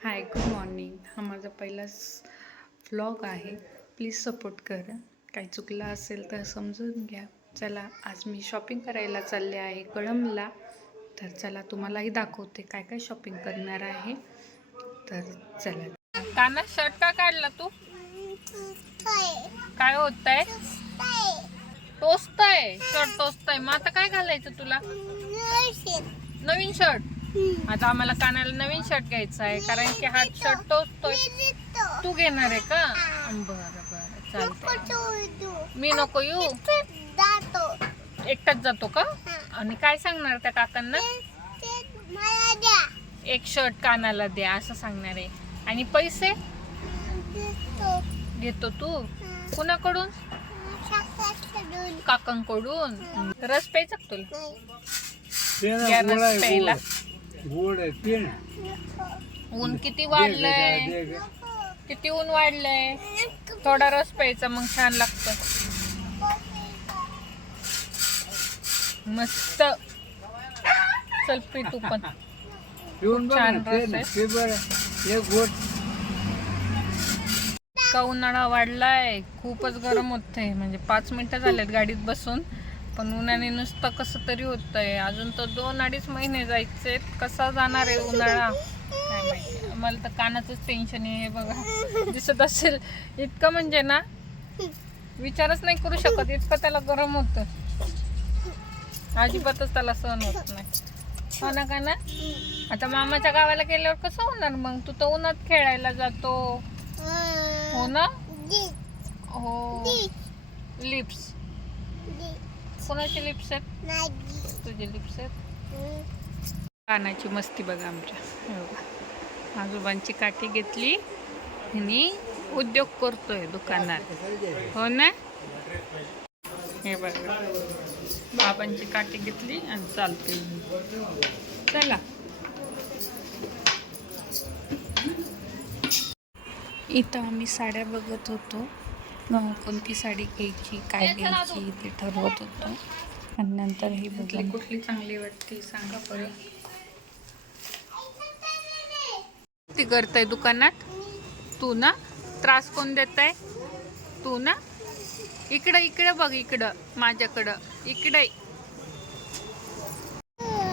हाय, good morning. हा माझा पहिलाच व्लॉग आहे. प्लीज सपोर्ट करा. काही चुकलं असेल तर समजून घ्या. चला, आज मी शॉपिंग करायला चालले आहे कळंबला. तर चला, तुम्हालाही दाखवते काय काय शॉपिंग करणार आहे. तर चला. काना शर्ट का काढला तू? काय होतंय? टोचत आहे. शर्ट टोचत आहे. मग आता काय घालायचं तुला? नवीन शर्ट. आता आम्हाला कानाला नवीन शर्ट घ्यायचा आहे कारण की हा शर्ट टोचतोय. तू घेणार आहे का? बरं बरं, चालतंय. मी नको येऊ. एकटाच जातो का? आणि काय सांगणार त्या काकांना? एक शर्ट कानाला द्या असं सांगणार आहे. आणि पैसे घेतो तू कुणाकडून? काकांकडून. रस प्यायचा का तुला? रस प्यायला. ऊन किती वाढलंय, किती ऊन वाढलंय. थोडा रस प्यायचा मग छान लागतं. मस्त. चल पी तू पण. छान रस आहे. का उन्हाळा वाढलाय, खूपच गरम होतंय. म्हणजे 5 मिनिटं झालेत गाडीत बसून, पण उन्हाने नुसतं कसं तरी होतंय. अजून तर 2-2.5 महिने जायचे. कसा जाणार आहे उन्हाळा काय माहिती. मला तर कानाचंच टेन्शन आहे. बघा दिसत असेल इतकं, म्हणजे ना विचारच नाही करू शकत इतकं त्याला गरम होतं. अजिबातच त्याला सहन होत नाही. हो ना काना? आता मामाच्या गावाला गेल्यावर कसं होणार मग? तू तर उन्हात खेळायला जातो. हो ना? हो. लिप्स. कोणाचे लिप्स आहेत? तुझे लिप्स आहेत. कानाची मस्ती बघा आमच्या. आजोबांची काठी घेतली आणि उद्योग करतोय दुकानात. हो ना? हे बघा, बाबांची काठी घेतली आणि चालते. चला. इथं आम्ही साड्या बघत होतो. कोणती साडी घ्यायची, काय घ्यायची ते ठरवत होतो. आणि नंतर ही बघली कुठली चांगली वाटते सांगा बरं. ती करताय दुकानात तू ना? त्रास कोण देत आहे? तू ना? इकडं इकडं बघ, इकडं माझ्याकडं, इकडे.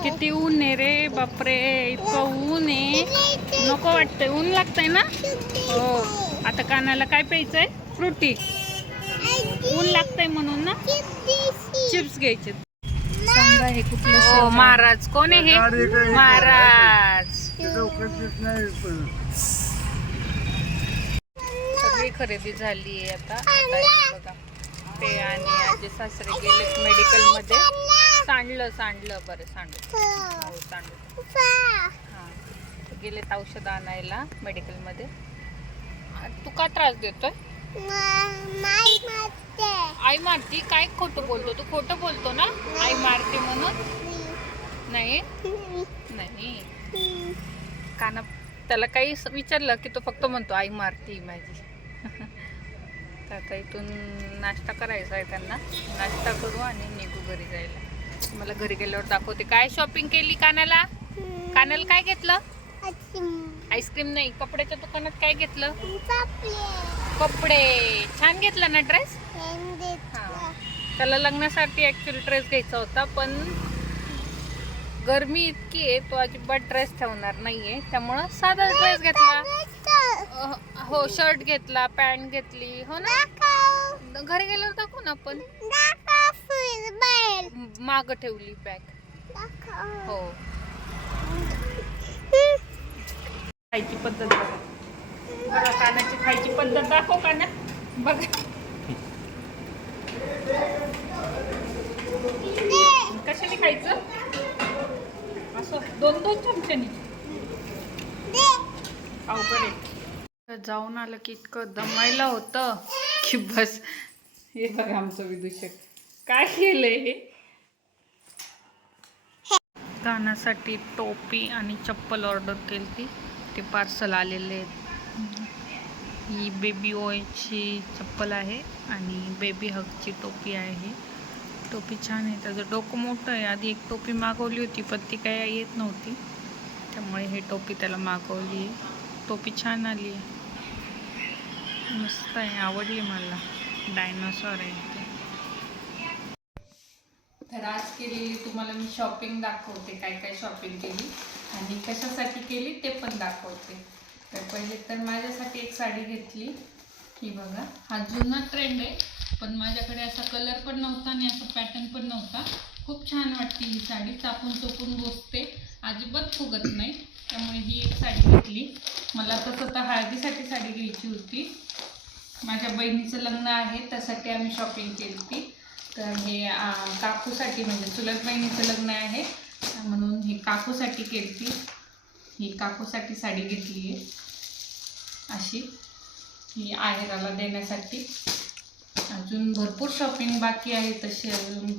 किती ऊन आहे रे बापरे. इतकं ऊन आहे, नको वाटतंय. ऊन लागतंय ना? हो. आता कानाला काय प्यायचंय? फ्रुटी. ऊन लागतंय म्हणून ना चिप्स घ्यायचे. सांगा हे कुठलं शहर? महाराज कोण आहे हे? महाराज. सगळी खरेदी झाली आहे आता. बघा, ते आणि आजी सासरे गेलेत मेडिकल मध्ये. सांडलं बरं, सांडलं. हां, गेलेत औषध आणायला मेडिकल मध्ये. तू का त्रास देतोय? आई मारती? काय खोटं बोलतो तू? खोटं बोलतो ना आई मारते म्हणून? नाही नाही. काना त्याला काही विचारलं की तो फक्त म्हणतो आई मारती माझी. तर आता इथून नाश्ता करायचा आहे त्यांना. नाश्ता करू आणि निघू घरी जायला. मला घरी गेल्यावर दाखवते काय शॉपिंग केली कानाला. कानाला काय घेतलं? आईस्क्रीम नाही, कपड्याच्या दुकानात काय घेतलं? कपडे. छान घेतला ना ड्रेस? हां, त्याला लग्नासाठी ॲक्च्युअली ड्रेस घ्यायचा होता, पण गरमी इतकी आहे तो अजिबात ड्रेस ठेवणार नाहीये. त्यामुळं साधा ड्रेस घेतला. हो, शर्ट घेतला, पॅन्ट घेतली. हो ना? घरी गेल्यावर दाखवू ना आपण. माग ठेवली बॅग. हो. खायची पद्धत बघा. बघा कानाची खायची पद्धत दाखव काना. बघा कशाने खायचं? असं 2-2 चमच्यानी. अवघड. जाऊन आलं की इतकं दमायला होतं की बस. हे बघा आमचं विदूषक काय केलंय हे. कानासाठी टोपी आणि चप्पल ऑर्डर केली ती. ते पार्सल आलेले आहेत. ही बेबी ओयची चप्पल आहे आणि बेबी हगची टोपी आहे. टोपी छान आहे. त्याचं डोकं मोठं आहे. आधी एक टोपी मागवली होती पण ती काय येत नव्हती, त्यामुळे हे टोपी त्याला मागवली आहे. टोपी छान आली आहे, मस्त आहे, आवडली मला. डायनोसॉर आहे ते. तर आज केलेली तुम्हाला मी शॉपिंग दाखवते, काय काय शॉपिंग केली आणि कशासाठी केली ते पण दाखवते. तर पहिले तर माझ्यासाठी एक साडी घेतली. ही बघा, हा जुना ट्रेंड आहे, पण माझ्याकडे असा कलर पण नव्हता आणि असा पॅटर्न पण नव्हता. खूप छान वाटते ही साडी, चापून चोपून बसते, अजिबात फुगत नाही. त्यामुळे ही एक साडी घेतली. मला तसं तर हळदीसाठी साडी घ्यायची होती, माझ्या बहिणीचं लग्न आहे त्यासाठी आम्ही शॉपिंग केली ती. तर हे काकूसाठी, म्हणजे चुलत बहिणीचं लग्न आहे म्हणून हे काकूसाठी केली ती. ही काकूसाठी साडी घेतली आहे अशी, ही आहेराला देण्यासाठी. अजून भरपूर शॉपिंग बाकी आहे तशी अजून.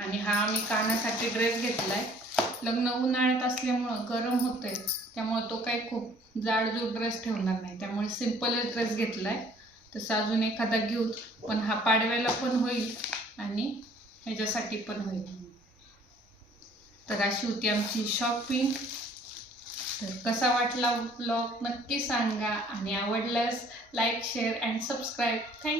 आणि हा मी कानासाठी ड्रेस घेतला आहे. लग्न उन्हाळ्यात असल्यामुळं गरम होतं आहे, त्यामुळे तो काही खूप जाडजूड ड्रेस ठेवणार नाही, त्यामुळे सिम्पलच ड्रेस घेतला आहे. तसं अजून एखादा घेऊ, पण हा पाडव्याला पण होईल आणि ह्याच्यासाठी पण होईल. तर अशी होती आमची शॉपिंग. तर कसा वाटला ब्लॉग नक्की सांगा आणि आवडल्यास like, share and subscribe. Thank you.